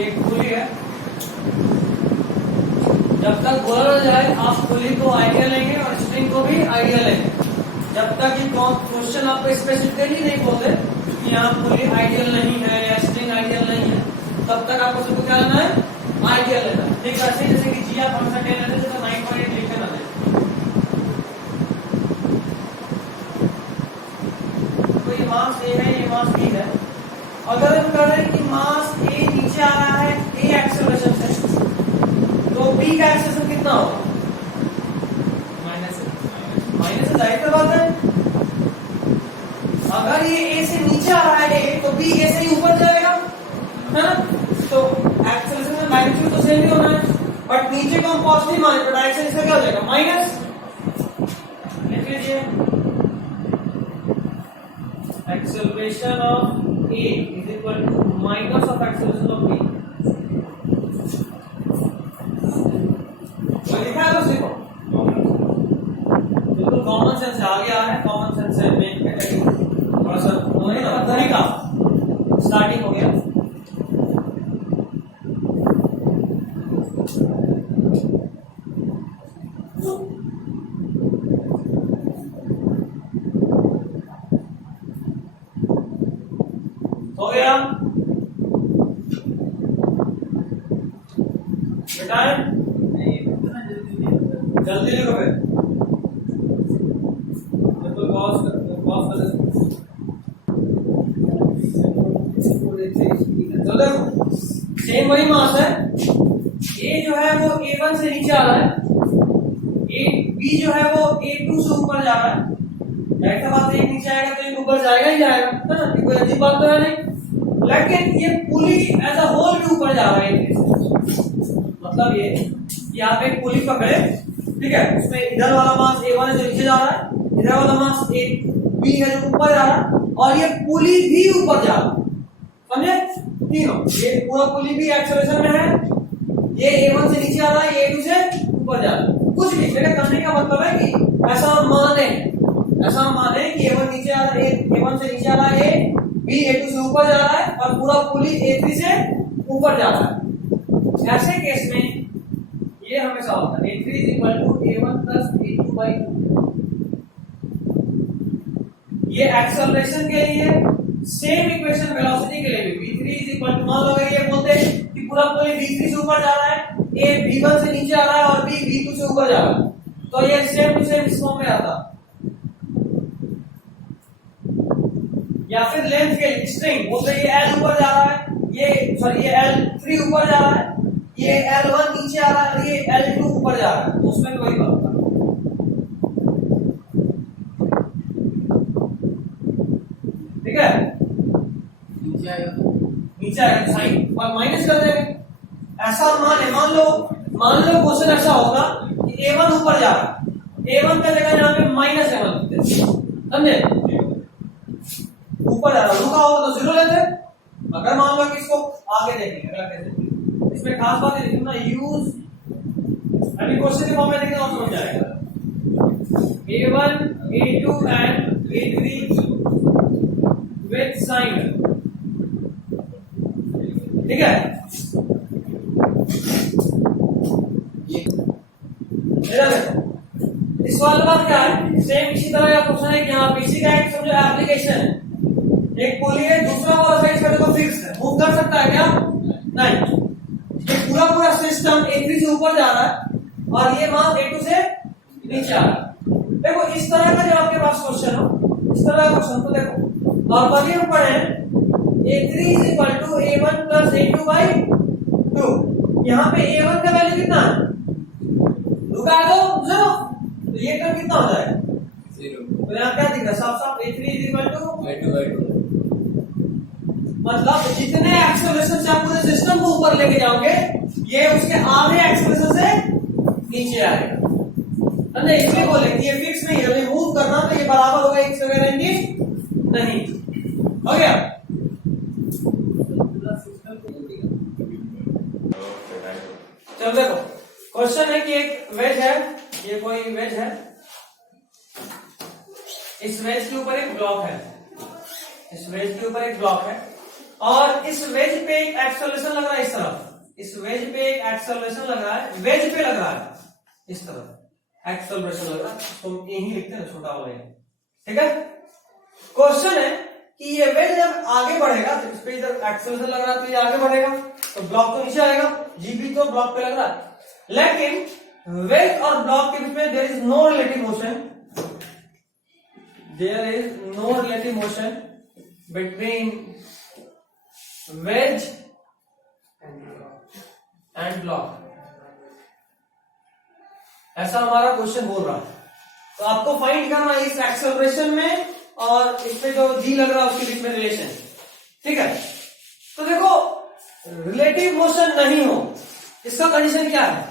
एक पुली है, जब तक बोला ना जाए आप पुली को आइडियल लेंगे और स्ट्रिंग को भी आइडियल लेंगे। जब तक कि क्वेश्चन आपको स्पेसिफिकली नहीं बोलते कि यहाँ पुली आइडियल नहीं है या स्ट्रिंग आइडियल नहीं है, तब तक आपको सबको क्या लेना है, आइडियल लेना है। ठीक है, ऐसे जैसे कि जी आप फंक्शन ले लेते हैं तो 9.8 लिखे ना तो ये मास ए है, ये मास बी है। अगर हम कह रहे हैं कि मास ए नीचे आ रहा है ए एक्सेलरेशन से, तो बी का एक्सेलरेशन कितना होगा, माइनस से, जाहिर सी बात है। अगर ये ए से नीचे आ रहा है ए, तो बी ए से ही ऊपर जाएगा, है ना। तो एक्सेलरेशन में मैग्नीट्यूड तो सेम ही होना है, बट नीचे को हम पॉजिटिव माने तो डायरेक्शन इसका क्या हो जाएगा, माइनस। लिख लीजिए acceleration of A is equal to minus of acceleration of B. तो लिखा है तो सीखो, बिल्कुल कॉमन सेंस आ गया है, कॉमन सेंस से मेक थोड़ा सा होने का तरीका स्टार्टिंग हो गया। हो गया बेटा, जल्दी लिखो फिर, बिल्कुल पॉज कर सेम वही मास है। ए जो है वो A1 से नीचे आ रहा है, बी जो है वो A2 से ऊपर जा रहा है। ऐसा बात है, एक नीचे आएगा तो एक ऊपर जाएगा ही जाएगा, है ना, कोई अजीब बात तो है नहीं। लेकिन ये पुली एज अ होल भी ऊपर जा रहा है, मतलब ये कि आप एक पुली पकड़े, ठीक है, उसमें इधर वाला मास A1 है जो नीचे जा रहा है, इधर वाला मास B है जो ऊपर जा रहा है, और ये पुली भी ऊपर जा रहा है, समझे तीनों। ये पूरा पुली भी एक्सेलरेशन में है, ये A1 से नीचे आ रहा है, ये A2 से ऊपर जा रहा है। कुछ भी मेरे करने का मतलब है कि ऐसा माने कि A1 नीचे आ रहा है, A1 से नीचे आ रहा है, B A2 से ऊपर जा रहा है, और पूरा पुली A3 से ऊपर जा रहा है। ऐसे केस में ये हमेशा होता है A3 is equal to A1 plus A2 by 2। ये एक्सेलरेशन के लिए, सेम इक्वेशन वेलोसिटी के लिए भी V3 इज इक्वल टू, मान लो अगर ये बोलते हैं कि पूरा पुली V3 से ऊपर जा रहा है, A V1 से नीचे आ रहा है और B V2 से ऊपर जा रहा है, तो ये सेम टू सेम इस फॉर्म में आता। या फिर लेंथ के स्ट्रिंग बोलते हैं ये L ऊपर जा रहा है, ये L3 ऊपर जा रहा है, ये L1 नीचे आ रहा है, ये L2 ऊपर जा रहा है, तो उसमें तो वही बात है। ठीक है, नीचे आएगा साइन और माइनस कर देंगे। ऐसा मान लो क्वेश्चन ऐसा होगा कि A1 ऊपर जा रहा है, A1 का जगह यहाँ पे माइनस A1 लिखते हैं, समझे, ऊपर जा रहा है, रुका होगा तो 0 लेते। अगर मान लो कि इसको आगे देखेंगे, अगर कैसे, इसमें खास बात है लिखना, यूज, अभी क्वेश्चन के फॉर्म में देखना समझ जाएगा, A1 A2 and A3 with sign, ठीक है। इस वाले बात क्या है, सेम इसी तरह का क्वेश्चन है कि यहाँ पीसी का एक समझो एप्लीकेशन है, एक पुली है, दूसरा वाला साइड का तो फिक्स है, मूव कर सकता है क्या, नहीं। ये पूरा सिस्टम A3 से ऊपर जा रहा है और ये मास A2 से नीचे आ रहा है। देखो इस तरह का जो आपके पास क्वेश्चन हो, इस तरह का क्वेश्चन तो देखो नॉर्मली हम पढ़े A3 is equal to A1 plus A2 by 2। यहाँ पे A1 का वैल्यू कितना है, रुका दो 0, तो ये टर्म कितना हो जाएगा 0। तो यहाँ क्या दिख रहा है, साफ A3 is equal to A2 by 2। मतलब जितने एक्सेलरेशन से आप पूरे सिस्टम को ऊपर लेके जाओगे, ये उसके आधे एक्सेलरेशन से नीचे आएगा, समझे। इसलिए बोले कि ये फिक्स नहीं है, मूव करना तो ये बराबर होगा x वगैरह नहीं, हो गया। चलो देखो क्वेश्चन है कि एक वेज है, ये कोई वेज है, इस वेज के ऊपर एक ब्लॉक है, इस वेज के ऊपर एक ब्लॉक है, और इस वेज पे एक एक्सेलरेशन लग रहा है इस तरफ, इस वेज पे एक एक्सेलरेशन लग रहा है, वेज पे लग रहा है इस तरफ एक्सेलरेशन लग रहा है, तो यही लिखते हैं छोटा वाला, ठीक है। क्वेश्चन है कि ये वेज जब आगे बढ़ेगा तो इस पे इधर एक्सेलरेशन लग रहा है तो ये आगे बढ़ेगा, तो ब्लॉक तो नीचे आएगा, जीबी तो ब्लॉक पे लग रहा है, लेकिन वेज और ब्लॉक के बीच में there is no relative motion, there is no relative motion between wedge and block, ऐसा हमारा क्वेश्चन बोल रहा है। तो आपको फाइंड करना है इस एक्सेलरेशन में और इसमें जो जी लग रहा है उसके बीच में रिलेशन, ठीक है। तो देखो रिलेटिव मोशन नहीं हो, इसका कंडीशन क्या है,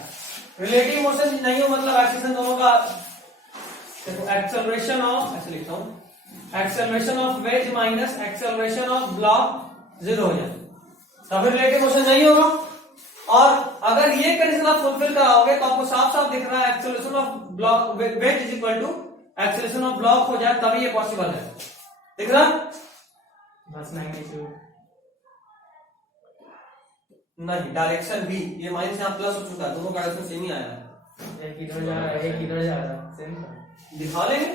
रिलेटिव मोशन नहीं हो मतलब एक्सेलरेशन दोनों का, देखो एक्सेलरेशन ऑफ, ऐसे लिखता हूं, acceleration of ways minus acceleration of block 0 हो जाए, तभी रिलेटिव मोशन नहीं होगा। और अगर ये कंडीशन आप फुलफिल कराओगे तो आपको साफ साफ दिख रहा है acceleration of block wedge is equal to acceleration of block हो जाए, तभी ये पॉसिबल है, दिख रहा बस मैग्नीट्यूड नहीं, डायरेक्शन भी ये माइनस यहाँ प्लस हो चुका है, दोनों का डायरेक्शन सेम ही आया है, एक इधर जा रहा है एक इधर जा रहा है, सेम दिखा लेंगे,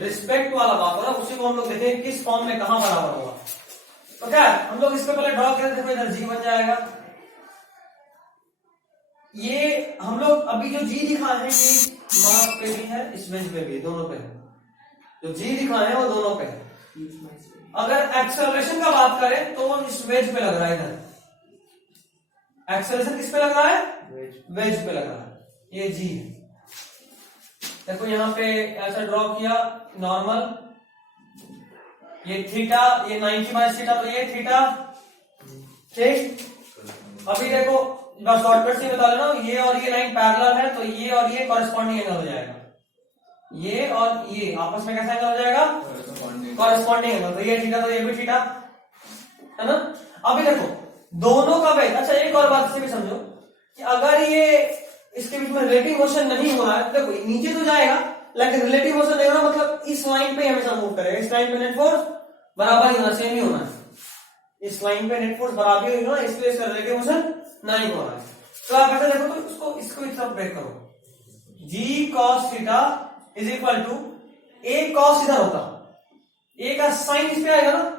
रिस्पेक्ट वाला बात हो रहा, उसी को हम लोग देखेंगे किस फॉर्म में कहां बराबर होगा। तो क्या हम लोग इसको पहले ड्रॉ करें, देखो इधर जी बन जाएगा, ये हम लोग अभी जो जी दिखा है ये मास पे भी है, इस वेज पे भी, दोनों पे है, जो जी दिखा है वो दोनों पे है। अगर एक्सेलरेशन का बात करें तो इस वेज पे लग रहा है, इधर एक्सेलरेशन किस पे लग रहा है, वेज पे लग रहा है, ये जी है। देखो यहाँ पे ऐसा ड्रॉ किया नॉर्मल, ये थीटा, ये 90 माइनस थीटा, तो ये थीटा, ठीक। अभी देखो बस शॉर्टकट से बता देना, ये और ये लाइन पैरेलल है तो ये और ये कॉरेस्पॉन्डिंग एंगल हो जाएगा, ये और ये आपस में कैसा एंगल हो जाएगा, कॉरेस्पॉन्डिंग एंगल, तो ये थीटा तो ये भी थीटा, है ना। अभी देखो दोनों का वेज, अच्छा एक और बात से भी समझो कि अगर ये इसके बीच में रिलेटिव मोशन नहीं हो रहा है, देखो नीचे तो जाएगा लेकिन रिलेटिव मोशन नहीं हो रहा, मतलब इस लाइन पे हमेशा मूव करेगा, इस लाइन पे नेट फोर्स बराबर ही होना, सेम ही होना है, इस लाइन पे नेट फोर्स बराबर ही होना, इसलिए इसका रिलेटिव मोशन नहीं हो रहा है। तो आप ऐसा देखो तो इसको इस तरफ ब्रेक करो, g cos theta is equal to a cos, इधर होता ए का साइन इस पे आएगा ना,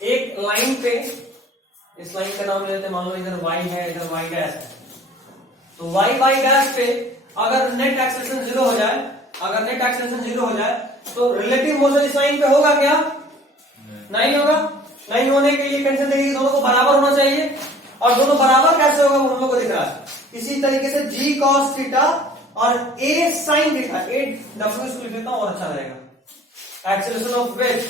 एक लाइन पे, इस लाइन का नाम लेते हैं, मान लो इधर y है, इधर y डैश है, तो y डैश पे अगर नेट एक्सेलरेशन 0 हो जाए, अगर नेट एक्सेलरेशन 0 हो जाए तो रिलेटिव मोशन इस लाइन पे होगा क्या, नहीं होगा। नहीं होने के लिए कंडीशन देखिए दोनों को बराबर होना चाहिए, और दोनों बराबर कैसे होगा वो हम लोग को दिख रहा है, इसी तरीके से जी कॉस थीटा और ए साइन थीटा, ए डब्ल्यू इसको लिख लेता हूं और अच्छा रहेगा, acceleration of ways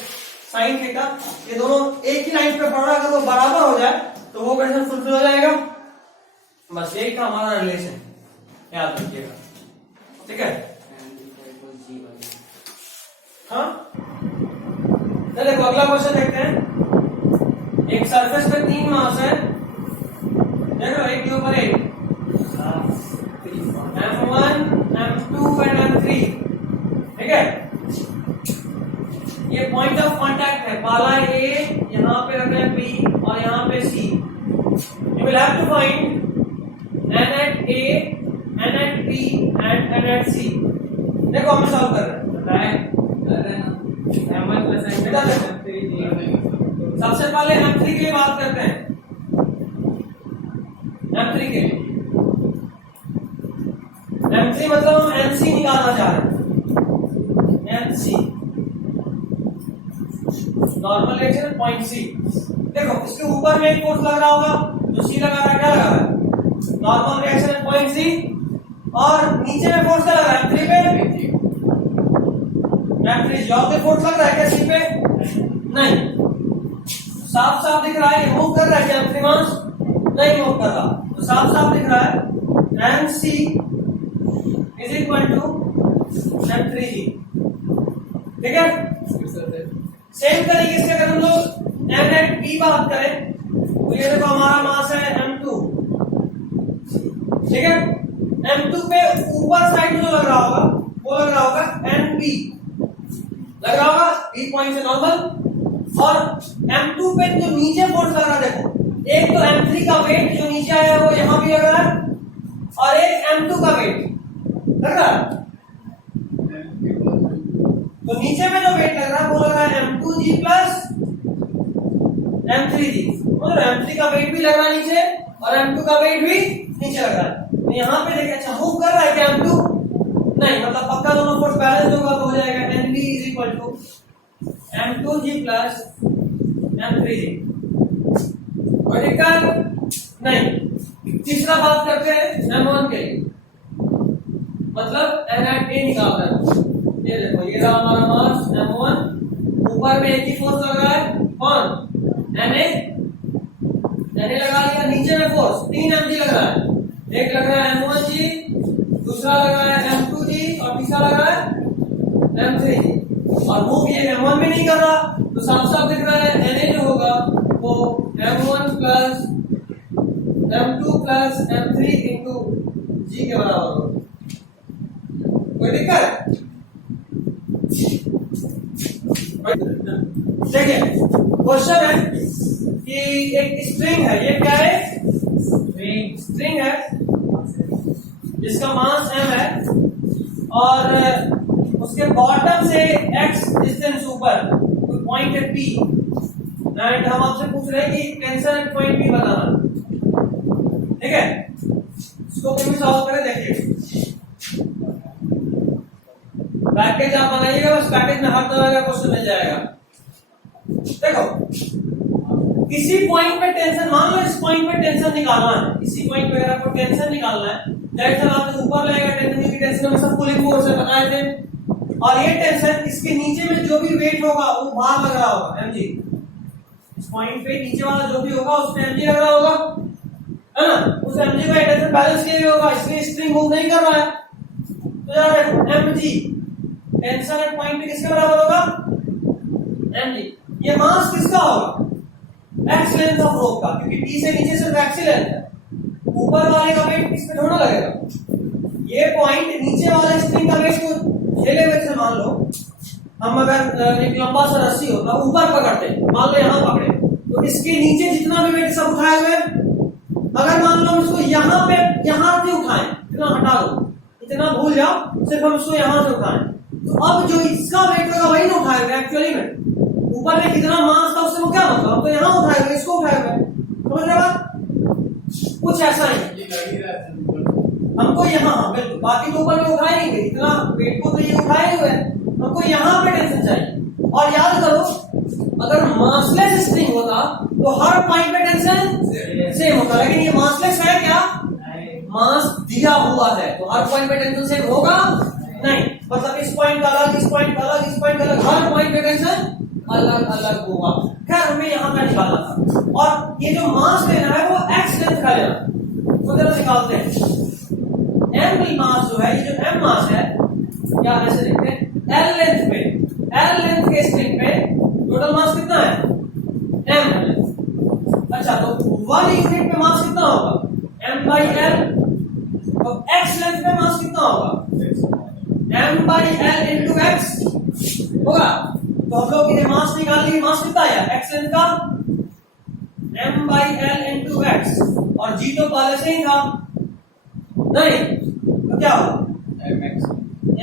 sine theta, ये दोनों एक ही लाइन पे पड़ रहा है, अगर वो बराबर हो जाए तो वो कंडीशन फुलफिल हो जाएगा, बस यही था हमारा रिलेशन, याद रखिएगा, ठीक है। हाँ देखो अगला क्वेश्चन देखते हैं, एक सरफेस पे 3 मास है, देखो एक के ऊपर एक, M1 M2 एंड M3, ठीक है। ये पॉइंट ऑफ कांटेक्ट है, पहला A, यहाँ पे रखना है B और यहाँ पे C, you will have to find N at A, N at B and N at C। देखो हम सॉल्व कर रहे हैं, M1 प्लस M3, सबसे पहले M3 के लिए बात करते हैं, M3 के लिए, M3 मतलब हम MC निकालना चाह रहे हैं, MC normal reaction point C. देखो इसके ऊपर में एक फोर्स लग रहा होगा, जो सी लगा रहा है, क्या लगा रहा है, नॉर्मल रिएक्शन पॉइंट सी, और नीचे में फोर्स क्या लग रहा है, M3 पे, M3 जॉब पे फोर्स लग रहा है क्या सी पे, नहीं, साफ साफ दिख रहा है मूव कर रहा है क्या M3 मास, नहीं मूव कर रहा, तो साफ साफ दिख रहा है MC is equal to M3G, ठीक है। सेम तरीके से अगर हम लोग N at B बात करें तो ये देखो हमारा मास है M2, ठीक है। M2 पे ऊपर साइड में जो लग रहा होगा वो P लग रहा होगा, P पॉइंट से नॉर्मल। और M2 पे जो नीचे फोर्स लग रहा है, देखो एक तो M3 का वेट जो नीचे आया है वो यहां भी लग रहा है, और एक M2 का वेट लग रहा है। तो नीचे में जो वेट लग रहा है वो लग रहा है M2G प्लस M3G, मतलब M3 का वेट भी लग रहा है नीचे और M2 का वेट भी नीचे लग रहा है। तो यहाँ पे देखिए, अच्छा मूव कर रहा है क्या M2? नहीं, मतलब पक्का दोनों फोर्स बैलेंस होगा तो हो जाएगा NB is equal to M2G plus M3G। और दिक्कत नहीं। तीसरा बात करते हैं M1 के लिए, मतलब N एट A निकालना है। ये देखो, ये रहा हमारा मास M1, ऊपर में एक ही फोर्स लग रहा है, कौन? NA लगा लिया, नीचे में फोर्स 3 mg लग रहा है, एक लग रहा है M1G, दूसरा लग रहा है M2G और तीसरा लग रहा है M3G। और मूव ये M1 भी नहीं कर रहा, तो साफ साफ दिख रहा है NA जो होगा वो M1 plus M2 plus M3 into G के बराबर होगा। कोई दिक्कत? देखिए क्वेश्चन है कि एक स्ट्रिंग है, ये क्या है? स्ट्रिंग है जिसका मास m है और उसके बॉटम से x डिस्टेंस ऊपर कोई पॉइंट है P, एंड हम आपसे पूछ रहे हैं कि टेंशन एट पॉइंट P बताना। ठीक है, इसको भी सॉल्व करें। देखिए पैकेज आप बनाइएगा, बस पैकेज में हर तरह का क्वेश्चन मिल जाएगा। देखो किसी पॉइंट पे टेंशन, मान लो इस पॉइंट पे टेंशन निकालना है, इसी पॉइंट पे अगर आपको टेंशन निकालना है, दैट आपने ऊपर लगेगा टेंशन की टेंशन हमेशा पुलिंग फोर्स है, बताए थे। और ये टेंशन इसके नीचे में जो भी वेट होगा वो बाहर लग रहा होगा mg। इस पॉइंट पे नीचे वाला जो भी होगा उस पे mg लग रहा होगा, है ना? उस mg का टेंशन बैलेंस किया गया होगा, इसलिए स्ट्रिंग मूव नहीं कर रहा है। तो यार देखो mg टेंशन एट पॉइंट पे किसके बराबर होगा? mg। ये मास किसका होगा? x लेंथ ऑफ रोप का, क्योंकि T से नीचे सिर्फ x ही लेंथ है, ऊपर वाले का वेट किस पे थोड़ा लगेगा। ये पॉइंट नीचे वाले स्ट्रिंग का वेट को झेले हुए से, मान लो हम अगर एक लंबा सा रस्सी होता ऊपर पकड़ते, मान लो यहाँ पकड़े, तो इसके नीचे जितना भी वेट सब उठाए हुए, अगर मान लो हम इसको यहाँ पे यहाँ से उठाएं, इतना हटा दो, इतना भूल जाओ, सिर्फ हम इसको यहाँ से उठाएं, तो अब जो इसका वेट होगा वही ना उठाए हुए एक्चुअली में। ऊपर में कितना मास था उससे वो क्या मतलब, हम तो यहाँ उठाए हुए, इसको उठाए हुए, समझ रहे बात? कुछ ऐसा ही हमको यहाँ, बिल्कुल बाकी तो ऊपर में उठाए नहीं गए, इतना वेट को तो ये उठाए हुए, हमको यहाँ पे टेंशन चाहिए। और याद करो, अगर मासलेस स्ट्रिंग होता तो हर पॉइंट पे टेंशन सेम होता, लेकिन ये मासलेस है क्या? मास दिया हुआ है, तो हर पॉइंट पे टेंशन सेम होगा नहीं, मतलब इस पॉइंट का अलग, इस पॉइंट का अलग, इस पॉइंट का अलग, हर पॉइंट पे टेंशन अलग अलग होगा। खैर हमें यहाँ पे निकालना था, और ये जो मास लेना है वो x लेंथ का लेना, तो जरा निकालते हैं। m मास जो है, ये जो m मास है, या ऐसे लिखते हैं l लेंथ पे, l लेंथ के स्ट्रिंग पे टोटल मास कितना है? m है। अच्छा, तो 1 यूनिट पे मास कितना होगा? m by l। तो x लेंथ पे मास कितना होगा? m by l into x होगा। तो हम लोग इन्हें मास निकाल लिए, मास कितना आया x लेंथ का? m by l into x, और g तो पहले से ही था नहीं, तो क्या होगा?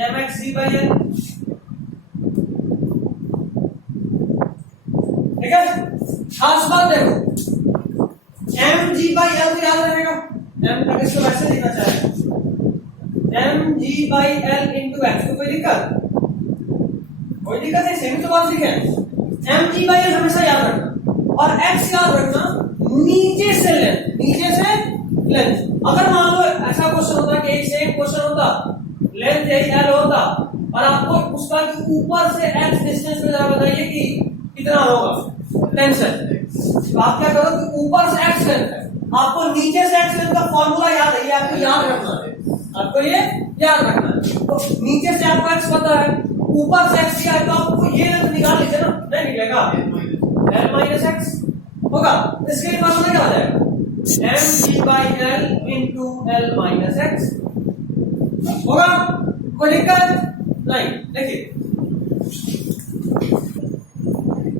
mx g by l। ठीक है, खास बात देखो, m g by l याद रहेगा, m तक इसको वैसे लिखना चाहेगा m g by l into x। तो कोई दिक्कत नहीं, सेम तो बात लिखे m g by l हमेशा याद रखना, और x याद रखना नीचे से लेंथ, नीचे से लेंथ। अगर मान लो ऐसा क्वेश्चन होता कि एक सेम क्वेश्चन होता, लेंथ यही l होता, और आपको उसका ऊपर से x डिस्टेंस में जरा बताइए कि कितना होगा टेंशन, तो आप क्या करो कि ऊपर से x लेंथ है, आपको नीचे से x लेंथ का फॉर्मूला याद है, ये आपको याद रखना है, आपको ये याद रखना है। तो नीचे से आपको x पता है, ऊपर से x दिया है, तो आपको ये लेंथ निकाल लीजिए ना, नहीं निकलेगा l माइनस x होगा, इसके लिए फॉर्मूला क्या हो जाएगा? m g by l into l minus x होगा। कोई दिक्कत? नहीं, देखिए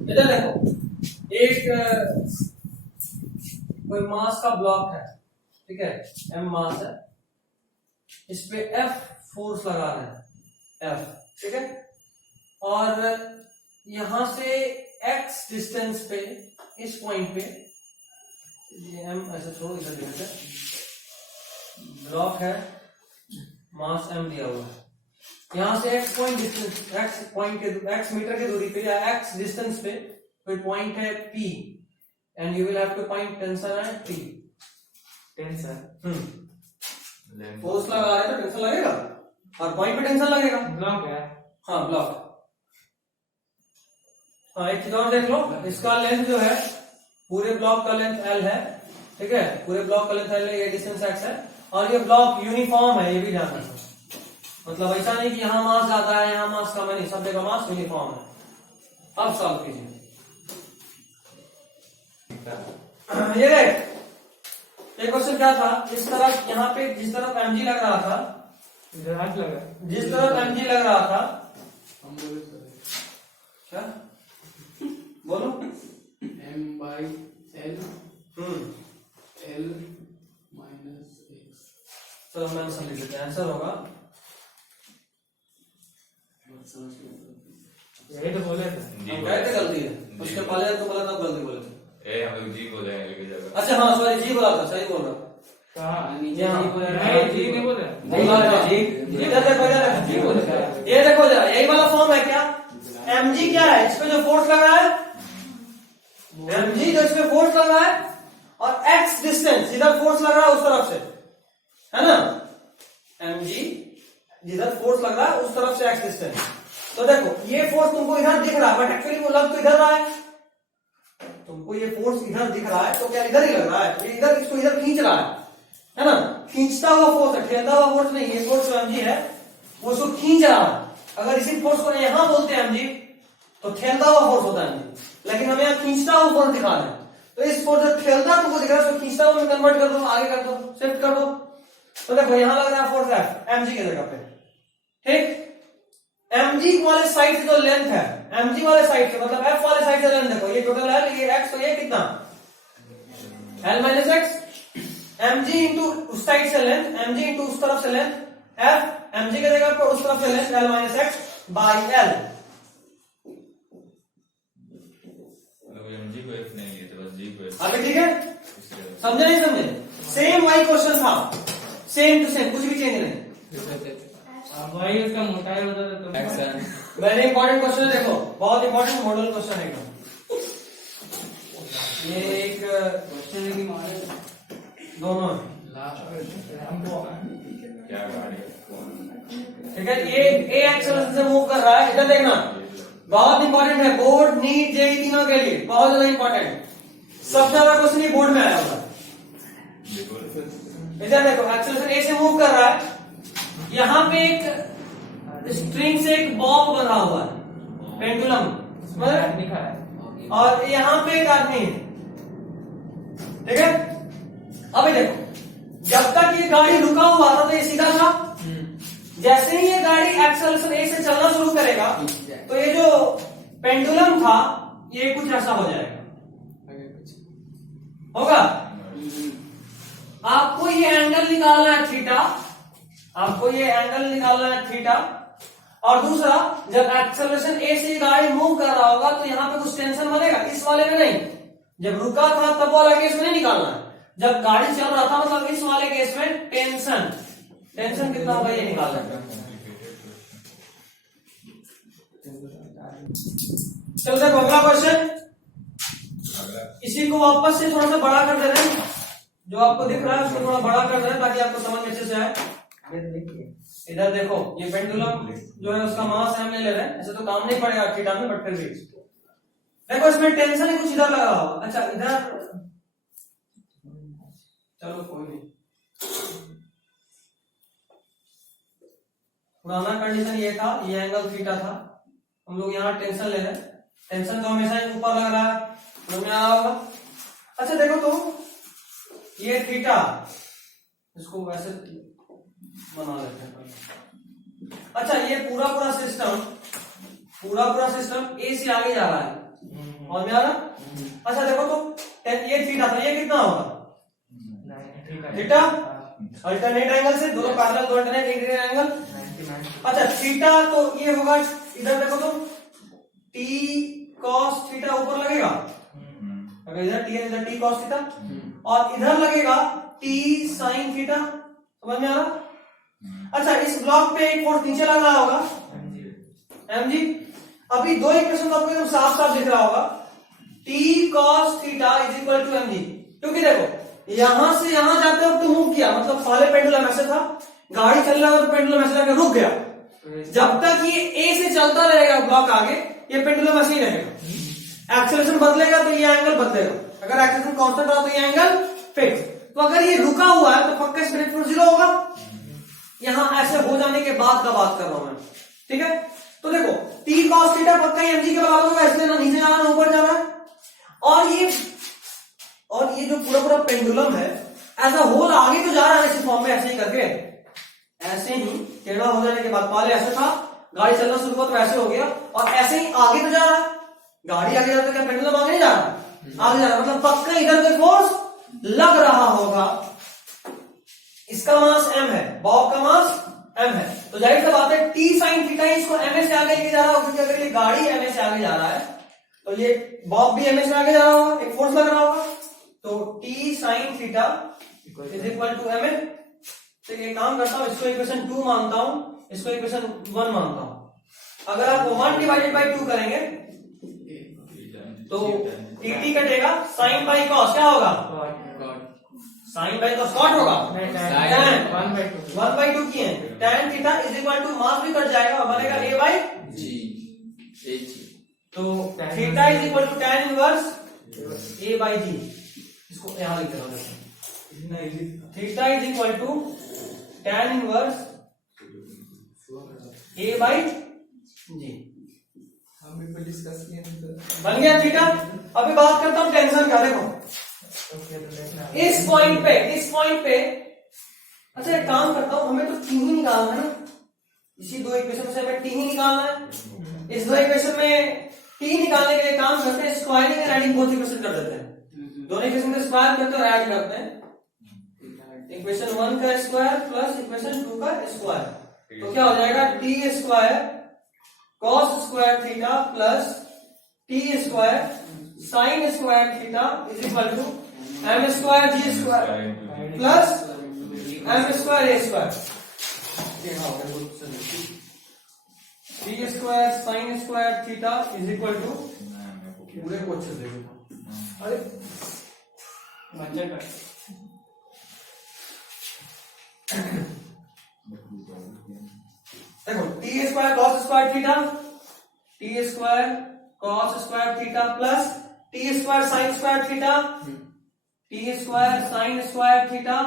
इधर देखो, एक कोई मास का ब्लॉक है, ठीक है, m मास है, इस पे F फोर्स लगा रहे हैं, F, ठीक है, और यहां से x डिस्टेंस पे इस पॉइंट पे m ऐसे छोड़ो, इधर देखते, ब्लॉक है, मास m दिया हुआ है, यहां से x point distance, x point के x मीटर की दूरी पे या x डिस्टेंस पे कोई पॉइंट है P, and you will have to find tension at P। Tension force लगा रहे हैं तो टेंशन लगेगा, और पॉइंट पे टेंशन लगेगा। ब्लॉक है। हाँ ब्लॉक। हाँ एक चीज और देख लो, इसका लेंथ जो है, पूरे ब्लॉक का लेंथ L है, ठीक है, पूरे ब्लॉक का लेंथ L है, ये डिस्टेंस x है, और ये ब्लॉक यूनिफॉर्म है, ये भी ध्यान रखो, मतलब ऐसा नहीं कि यहाँ मास ज्यादा है यहाँ मास कम है, नहीं, सब जगह मास यूनिफॉर्म है। अब सॉल्व कीजिए। ये देख, एक क्वेश्चन क्या था, इस तरफ यहाँ पे जिस तरफ mg लग रहा था, इधर हाथ लगा, जिस तरफ mg लग रहा था, हम बोले सर क्या बोलो, m by l l minus x। चलो मैं समझ लेते हैं, आंसर होगा, यही तो बोले थे। हम गए थे गलती है, उसके पहले तो बोला तब गलती बोले थे। हम लोग जी बोले हैं लेके जाकर। अच्छा हाँ सॉरी, जी बोला था, सही बोल रहा। कहा यहाँ नहीं, जी नहीं बोले। बोला था जी, इधर देखो, इधर देखो, जी बोले थे। ये देखो जरा, यही वाला फॉर्म है क्या, mg क्या है, इस पे जो फोर्स लगा है, mg जो इस पे फोर्स लगा है, और x डिस्टेंस जिधर फोर्स लग रहा है उस तरफ से, है ना, mg जिधर फोर्स लग रहा है उस तरफ से x डिस्टेंस। तो देखो ये फोर्स तुमको इधर दिख रहा है, बट एक्चुअली वो लग तो इधर रहा है, तुमको ये फोर्स इधर दिख रहा है, तो क्या इधर ही लग रहा है, ये इधर इसको इधर खींच रहा है ना, खींचता हुआ फोर्स है, ठेलता हुआ फोर्स नहीं, ये फोर्स जो mg है वो उसको खींच रहा है। अगर इसी फोर्स को यहां बोलते हैं mg, तो ठेलता हुआ फोर्स होता है mg, लेकिन हमें यहाँ खींचता हुआ फोर्स दिखा रहे हैं, तो इस फोर्स जो ठेलता तुमको दिख रहा है उसको खींचता हुआ में कन्वर्ट कर दो, आगे कर दो, शिफ्ट कर दो, तो देखो यहां लग रहा है फोर्स F mg की जगह पे, ठीक, mg वाले साइड से जो लेंथ है, mg वाले साइड से मतलब F वाले साइड से लेंथ देखो, ये टोटल है, ये x, तो ये कितना L minus x, mg into उस साइड से लेंथ, mg इंटू उस तरफ से लेंथ, F mg की जगह पर उस तरफ से length L minus x by L। जी को एफ नहीं लेते, बस जी को एफ। अभी ठीक है, समझे नहीं समझे, सेम वही क्वेश्चन था, सेम टू सेम, कुछ भी चेंज नहीं। अब वही उसका मोटाई बता दे तो। मैंने इंपॉर्टेंट क्वेश्चन देखो, बहुत इंपॉर्टेंट मॉडल क्वेश्चन है एकदम, ये एक क्वेश्चन है कि हमारे दोनों है, क्या गाड़ी है? ठीक है, ये ए एक्सेलरेशन से मूव कर रहा है, इधर देखना, बहुत इंपॉर्टेंट है, बोर्ड नीट जेई तीनों के लिए बहुत ज्यादा इंपॉर्टेंट, सबसे ज्यादा क्वेश्चन ये बोर्ड में आया होगा। इधर देखो, एक्सेलरेशन ए से मूव कर रहा है, यहाँ पे एक स्ट्रिंग से एक बॉब बना हुआ है, पेंडुलम, लिखा है, और यहाँ पे एक आदमी है, ठीक है, अभी देखो, जब तक ये गाड़ी रुका हुआ था तो ये सीधा था, जैसे ही ये गाड़ी एक्सेलरेशन ए से चलना शुरू करेगा तो ये जो पेंडुलम था ये कुछ ऐसा हो जाएगा, होगा, आपको ये एंगल निकालना है थीटा, आपको ये एंगल निकालना है थीटा, और दूसरा जब एक्सेलरेशन ए से गाड़ी मूव कर रहा होगा तो यहाँ पे कुछ टेंशन बनेगा, इस वाले में नहीं, जब रुका था तब वाला केस में नहीं निकालना है, जब गाड़ी चल रहा था मतलब इस वाले केस में टेंशन, टेंशन कितना होगा ये निकालना है। चलो देखो अगला क्वेश्चन, इसी को वापस से थोड़ा सा बड़ा कर दे रहे हैं, जो आपको दिख रहा है उसको थोड़ा बड़ा कर दे रहे हैं ताकि आपको समझ में अच्छे से आए। इधर देखो, ये पेंडुलम जो है उसका मास हम ले ले रहे हैं, ऐसे तो काम नहीं पड़ेगा थीटा में, बट फिर भी देखो इसमें टेंशन ही कुछ इधर लगा होगा, अच्छा इधर, चलो कोई नहीं, पुराना कंडीशन ये था, ये एंगल थीटा था, हम लोग यहाँ टेंशन ले रहे हैं, टेंशन तो हमेशा ही ऊपर लग रहा है, समझ में आ रहा होगा। अच्छा देखो तो ये थीटा, इसको वैसे बना लेते हैं, अच्छा ये पूरा पूरा सिस्टम ए से आगे जा रहा है और में आ रहा। अच्छा देखो तो ये थीटा था, ये कितना होगा थीटा अल्टरनेट एंगल से दोनों पैरेलल दो अल्टरनेट एंगल। अच्छा थीटा तो ये होगा, इधर देखो तो टी कॉस थीटा ऊपर लगेगा, अगर इधर टी है इधर टी कॉस थीटा, और इधर लगेगा टी साइन थीटा। समझ में आ रहा। अच्छा इस ब्लॉक पे एक फोर्स नीचे लग रहा होगा एम जी। अभी दो इक्वेशन आपको एकदम साफ साफ दिख रहा होगा, T cos theta is equal to M G. क्योंकि देखो यहां से यहां जाते वक्त तो मूव किया, मतलब पहले पेंडुलम ऐसे था, गाड़ी चल रहा तो पेंडुलम ऐसे जाके रुक गया। जब तक ये ए से चलता रहेगा ब्लॉक आगे, ये पेंडुलम ऐसे ही रहेगा। एक्सेलरेशन बदलेगा तो ये एंगल बदलेगा, अगर एक्सेलरेशन कांस्टेंट रहा तो ये एंगल फिक्स। तो अगर ये रुका हुआ है तो पक्का स्पिरिट फोर्स 0 होगा। यहां ऐसे हो जाने के बाद का बात कर रहा हूं मैं, ठीक है। तो देखो टी कॉस थीटा पक्का ही एमजी के बराबर होगा, इसलिए ना नीचे जाना ना ऊपर जाना है। और ये जो पूरा पूरा पेंडुलम है ऐसा होल आगे तो जा रहा है इस फॉर्म में, ऐसे ही करके, ऐसे ही टेढ़ा हो जाने के बाद, पहले ऐसे था गाड़ी चलना शुरू हुआ तो ऐसे हो गया, और ऐसे ही आगे तो जा रहा है। गाड़ी आगे जाता है, क्या पेंडुलम आगे नहीं जा रहा, आगे जा रहा है, मतलब पक्का इधर कोई फोर्स लग रहा होगा। इसका मास m है, बॉब का मास m है, तो जाहिर सी बात है t sin थीटा इसको m से आगे लेके जा रहा होगा, क्योंकि अगर ये गाड़ी m से आगे जा रहा है तो ये बॉब भी m से आगे जा रहा होगा, एक फोर्स लग रहा होगा। तो t sin theta is equal to m। तो ये काम करता हूं, इसको इक्वेशन 2 मानता हूं, इसको इक्वेशन 1 मानता हूं। अगर आप 1 डिवाइडेड बाई 2 करेंगे तो dt कटेगा, साइन बाई कॉस क्या होगा, साइन बाई कॉस कॉट होगा, 1/2 किए tan theta is equal to mass भी कट जाएगा और बनेगा a बाई जी। तो theta is equal to tan inverse a by g. इसको यहां लिख रहा हूं, theta is equal to tan inverse a by g. हम भी डिस्कस किए थे। बन गया थीटा। अभी बात करता हूं टेंशन का। देखो इस पॉइंट पे अच्छा एक काम करता हूं, हमें तो टी ही निकालना है ना, इसी दो इक्वेशन से हमें टी ही निकालना है। इस दो इक्वेशन में टी निकालने के लिए काम करते हैं, squaring and adding both equation कर देते हैं। दोनों इक्वेशन का स्क्वायर करते हैं और ऐड करते हैं। इक्वेशन 1 का स्क्वायर प्लस इक्वेशन 2 का स्क्वायर, तो क्या हो जाएगा T square cos square theta plus T square sine square theta is equal to M square G square plus M square A square. T square sine square theta is equal to, पूरे को अच्छे से अरे बच्चे का देखो T square cos square theta, T square cos square theta plus T square sine square theta, T square sine square theta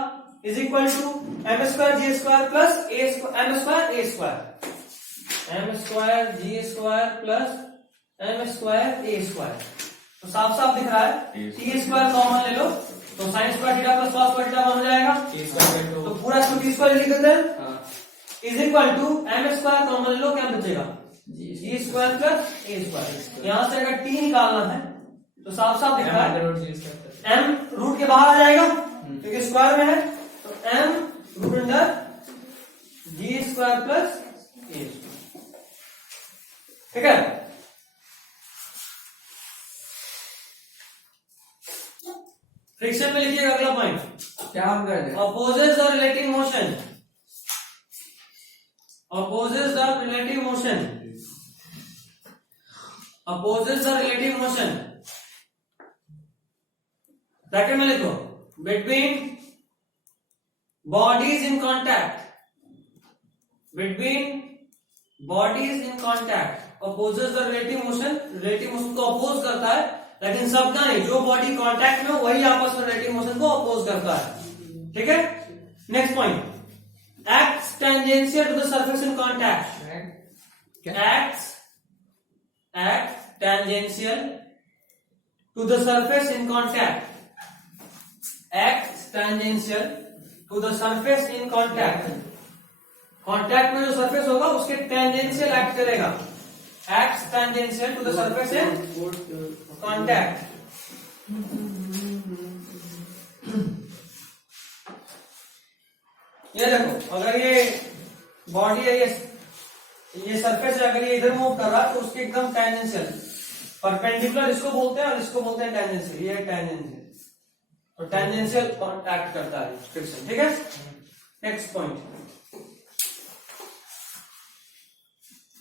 is equal to M square G square plus M square A square, M square G square plus M square A square. तो साफ साफ दिख रहा है, T square common ले लो तो sign square theta plus cos square theta हो जाएगा, तो पूरा इसको टी स्क्वायर लिख देते हैं is equal to M square common ले लो, क्या बचेगा G square plus A square. यहां से अगर टी निकालना है तो साफ साफ दिख रहा है एम रूट के बाहर आ जाएगा क्योंकि स्क्वायर में है, तो M root under ji square plus A square. ठीक है, फ्रिक्शन में लिखिएगा अगला पॉइंट, क्या हम कर रहे हैं? opposes the relative motion, opposes the relative motion, opposes the relative motion, bracket में लिखो between bodies in contact, between bodies in contact, opposes the relative motion, relative motion को oppose करता है, लेकिन सबका नहीं, जो बॉडी कांटेक्ट में वही आपस में रिलेटिव मोशन को अपोज करता है। ठीक है, next point, acts tangential to the surface in contact, acts tangential to the surface in contact, acts tangential to the surface in contact. Contact में जो सरफेस होगा उसके टेंजेंशियल एक्ट करेगा, acts tangential to the surface in contact. ये देखो, अगर ये body है, ये सरफेस है, अगर ये इधर मूव कर रहा है तो उसके एकदम टेंजेंशियल, परपेंडिकुलर इसको बोलते हैं और इसको बोलते हैं टेंजेंशियल, ये टेंजेंशियल, तो टेंजेंशियल कांटेक्ट करता है फ्रिक्शन। ठीक है, next point,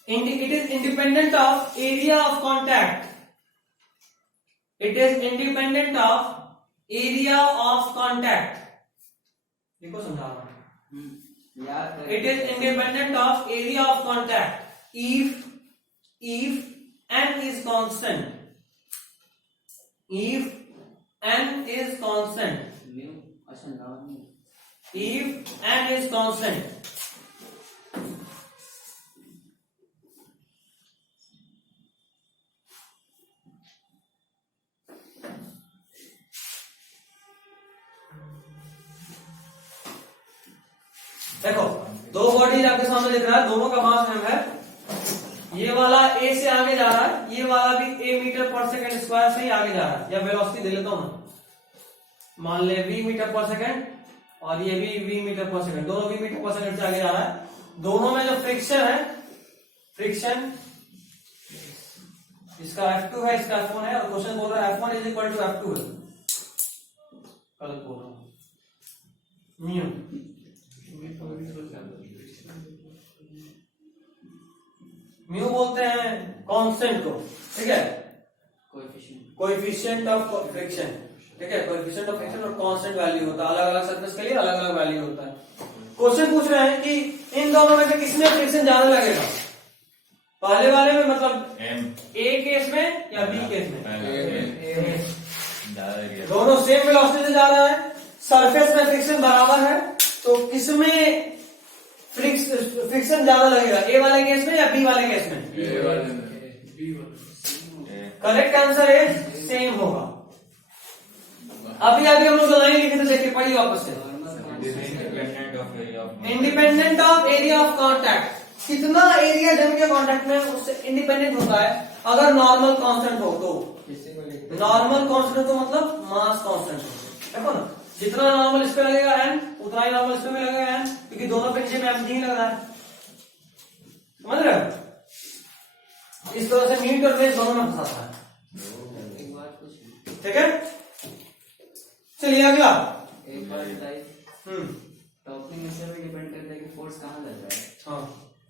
it is independent of area of contact, it is independent of area of contact, देखो समझा रहा हूं, it is independent of area of contact if n is constant, if n is constant, if n is constant, देखो दो body आपके सामने दिख रहा है, दोनों का मास m है, ये वाला a से आगे जा रहा है, ये वाला भी a मीटर पर सेकंड स्क्वायर से ही आगे जा रहा है, या वेलोसिटी दे लेता हूं मैं, मान ले v मीटर पर सेकंड और ये भी v मीटर पर सेकंड, दोनों v मीटर पर सेकंड से आगे जा रहा है। दोनों में जो फ्रिक्शन है, फ्रिक्शन इसका F2 है, इसका F1 है, और क्वेश्चन बोल रहा है F1 is equal to F2 है, कल बोल रहा हूं म्यू, म्यू बोलते हैं कांस्टेंट को, ठीक है, कोएफिशिएंट ऑफ फ्रिक्शन, ठीक है, कोएफिशिएंट ऑफ फ्रिक्शन और कांस्टेंट वैल्यू होता है, अलग अलग सरफेस के लिए अलग अलग वैल्यू होता है। क्वेश्चन पूछ रहे हैं कि इन दोनों में से किसमें फ्रिक्शन ज्यादा लगेगा, पहले वाले में मतलब ए केस में या बी केस में, दोनों सेम वेलोसिटी से जा रहा है, सरफेस में फ्रिक्शन बराबर है, तो किसमें फ्रिक्शन ज्यादा लगेगा, ए वाले केस में या बी वाले केस में? करेक्ट आंसर है सेम होगा। अभी हम लोग लाइन लिखे थे, देखिए पढ़िए वापस से, independent of area of contact, कितना एरिया जम के कांटेक्ट में उससे इंडिपेंडेंट होता है, अगर नॉर्मल कांस्टेंट हो तो, नॉर्मल कांस्टेंट तो मतलब मास कांस्टेंट हो, देखो ना, जितना नॉर्मल इस पे लगेगा n उतना ही नॉर्मल इस पे भी लगेगा n, क्योंकि दोनों पे नीचे में m नहीं लग रहा है, समझ रहे हो? इस तरह से मीट और रेस दोनों में फंसाता है, ठीक है। चलिए अगला, एक बात बताइए, टॉपिंग इससे भी डिपेंड करता है कि फोर्स कहाँ लग रहा है, हाँ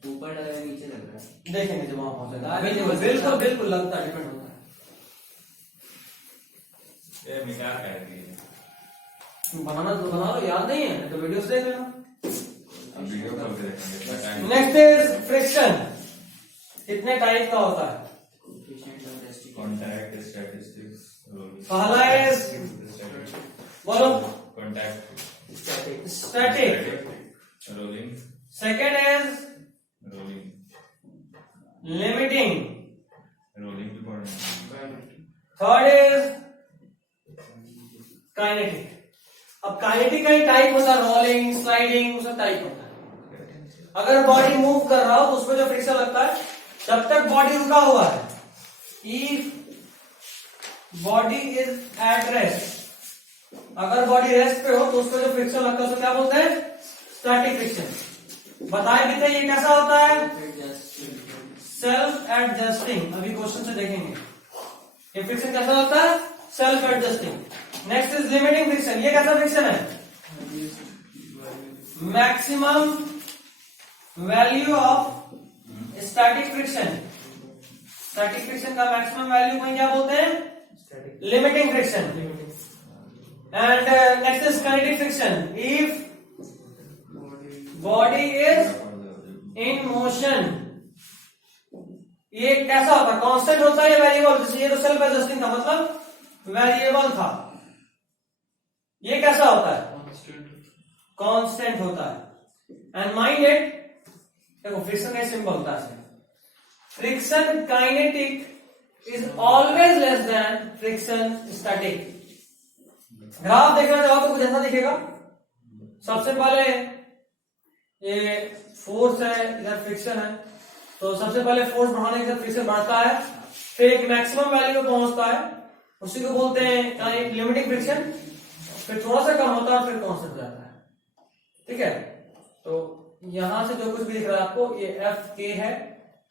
ऊपर लग रहा है नीचे लग रहा है, देखेंगे जब वहां पहुंचेगा, बिल्कुल बिल्कुल बिल्कुल लगता है, डिपेंड होता है। ये मैं क्या कह रही है, बनाना तो बना लो, याद नहीं है तो वीडियोस देख लेना। अब वीडियो कॉल पे देखेंगे। नेक्स्ट इज फ्रिक्शन, कितने टाइप का होता है? कॉन्टैक्ट स्टैटिस्टिक्स, पहला इज बोलो contact static, rolling, second is rolling, limiting, rolling भी पढ़ना, थर्ड इज काइनेटिक। अब काइनेटिक का ही टाइप होता है, रोलिंग, स्लाइडिंग, उसका टाइप होता है। अगर बॉडी मूव कर रहा हो तो उसमें जो फ्रिक्शन लगता है, जब तक बॉडी रुका हुआ है, if body is at rest, अगर बॉडी रेस्ट पे हो तो उसमें जो फ्रिक्शन लगता है उसको क्या बोलते हैं? Static friction. बताए भी थे ये कैसा होता है? Self adjusting. अभी क्वेश्चन से देखेंगे ये फ्रिक्शन कैसा होता है, self adjusting. Next is limiting friction. ये कैसा फ्रिक्शन है? Maximum value of static friction. Static friction का मैक्सिमम वैल्यू को क्या बोलते हैं? Limiting friction. And next is kinetic friction. If body is in motion, ये कैसा होता है? कांस्टेंट होता है या वेरिएबल? जैसे ये तो सेल्फ एडजस्टिंग था, मतलब वेरिएबल था। ये कैसा होता है? कांस्टेंट होता है। एंड माइंड इट, देखो फ्रिक्शन का सिंबल होता है, friction kinetic is always less than friction static. Graph देखना चाहो तो कुछ ऐसा दिखेगा। सबसे पहले ये फोर्स है, इधर फ्रिक्शन है। तो सबसे पहले फोर्स बढ़ाने के साथ फ्रिक्शन बढ़ता है, फिर एक मैक्सिमम वैल्यू पे पहुंचता है, उसी को बोलते हैं लिमिटिंग फ्रिक्शन। फिर थोड़ा सा कम होता है, फिर कांस्टेंट हो जाता है। ठीक है, तो यहां से जो कुछ भी दिख रहा है आपको, ये एफ के है,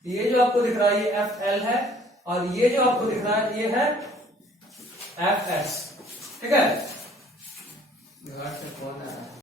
ये जो आपको दिख रहा है ये एफ एल है, और ये जो आपको दिख रहा है ये है एफ एस। ठीक है, घर से फोन आ रहा है।